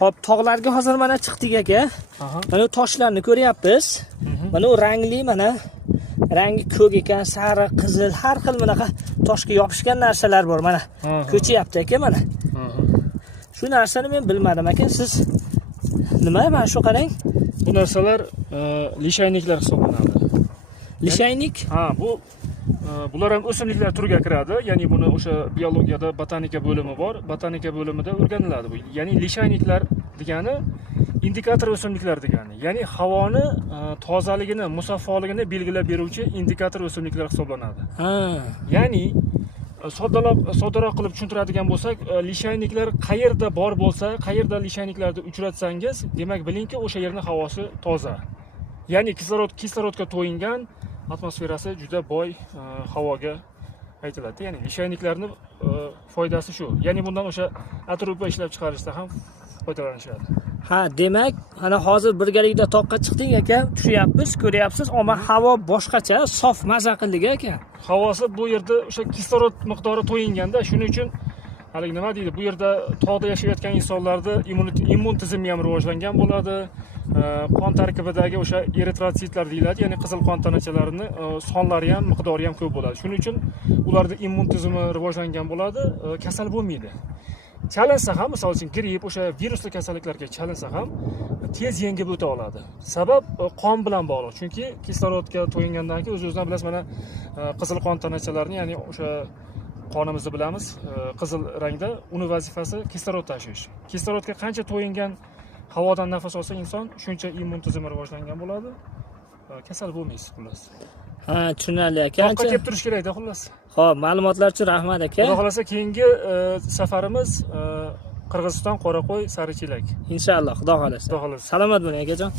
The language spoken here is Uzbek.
Xo'p, tog'larga hozir mana chiqdik aka. Mana toshlarni ko'ryapmiz. Mana u rangli, mana rangi ko'k ekan, sariq, qizil, har xil bunaqa toshga yopishgan narsalar bor. Mana ko'chyapti aka mana. Shu narsani men bilmadim aka. Siz nima? Mana shu qarang. Bu narsalar lishayniklar hisoblanadi. Lishaynik? Ha, bular ham o'simliklar turiga kiradi. Ya'ni buni o'sha biologiyada botanika bo'limi bor. Botanika bo'limida o'rganiladi bu. Ya'ni lishayniklar degani indikator o'simliklar degani. Ya'ni havoni tozaligini, musaffoligini belgilab beruvchi indikator o'simliklar hisoblanadi. Ya'ni soddaroq qilib tushuntiradigan bo'lsak, lishayniklar qayerda bor bo'lsa, qayerda lishayniklarni uchratsangiz, demak bilingki, o'sha yerning havosi toza. Ya'ni kislorodga to'yingan, atmosferasi juda boy havoga aytiladi. Ya'ni lishayniklarning foydasi shu. Ya'ni bundan o'sha atropa ishlab chiqarishda ham foydalanishadi. Ha, demak, ana hozir birgalikda toqqa chiqdik aka, tushyapmiz, ko'ryapsiz, ammo havo boshqacha, sof, maza qildik aka. Havosi bu yerda o'sha kislorod miqdori to'yinganda, shuning uchun hali nima deydi, bu yerda tog'da yashayotgan insonlarda immun tizimi ham rivojlangan bo'ladi. Qon tarkibidagi o'sha eritrotsitlar deyiladi, ya'ni qizil qon tanachalarini sonlari ham, miqdori ham ko'p bo'ladi. Shuning uchun ularda immun tizimi rivojlangan bo'ladi, kasal bo'lmaydi. Chalinsa ham, misol uchun gripp, o'sha virusli kasalliklarga chalinsa ham tez yengib o'ta oladi. Sabab qon bilan bog'liq. Chunki kislorodga to'yingandan keyin o'z-o'zidan bilasiz, mana qizil qon tanachalarini, ya'ni o'sha qonimizni bilamiz, qizil rangda, uni vazifasi kislorod tashish. Kislorodga qancha to'yingan havodan nafas olsa inson, shuncha immun tizimi rivojlangan bo'ladi. Kasal bo'lmaysiz xullas. Ha, tushunarli aka. Toqqa kelib turish kerak-da xullas. Xo'p, ma'lumotlar uchun rahmat aka. Xudo xolasa keyingi safarimiz Qirg'iziston, Qoraqo'y, Sarichilak. Inshaalloh, xudo xolasa. Xudo xolasa. Salomat bo'ling akajon.